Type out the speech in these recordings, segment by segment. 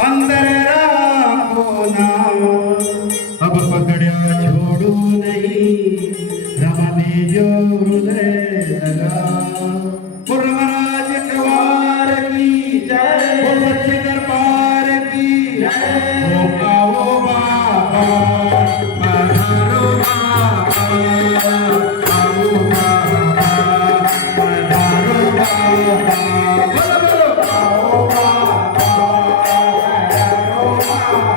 अंदर राखो नाम, अब पकड़ा छोड़ू नहीं, रमने जो हृदय लगा। पुरवराज कवार की जय, वो सच्चे दरबार की जय। ओ आओ बाबा, पधारो बाबा, आओ बाबा, पधारो बाबा। बोलो बोलो, आओ बाबा, पधारो बाबा,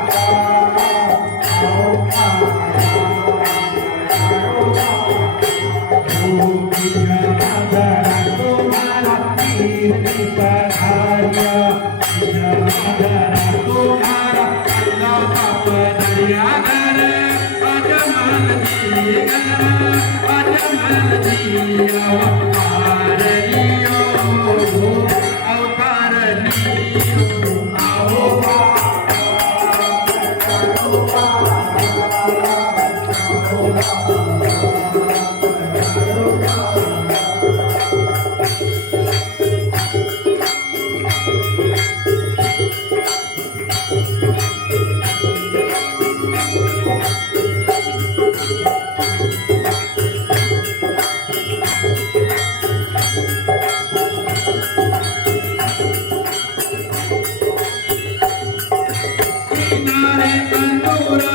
आओ बाबा, पधारो बाबा। ओ विजयनगर तुम्हारा कीर्ति पधारिया, विजयनगर तुम्हारा अल्लाह का पधारिया घर। अजमल जी घर, अजमल जी अवतार लियो, अवतार लियो। आओ बाबा, आओ बाबा, आओ बाबा। किनारे अंदूरा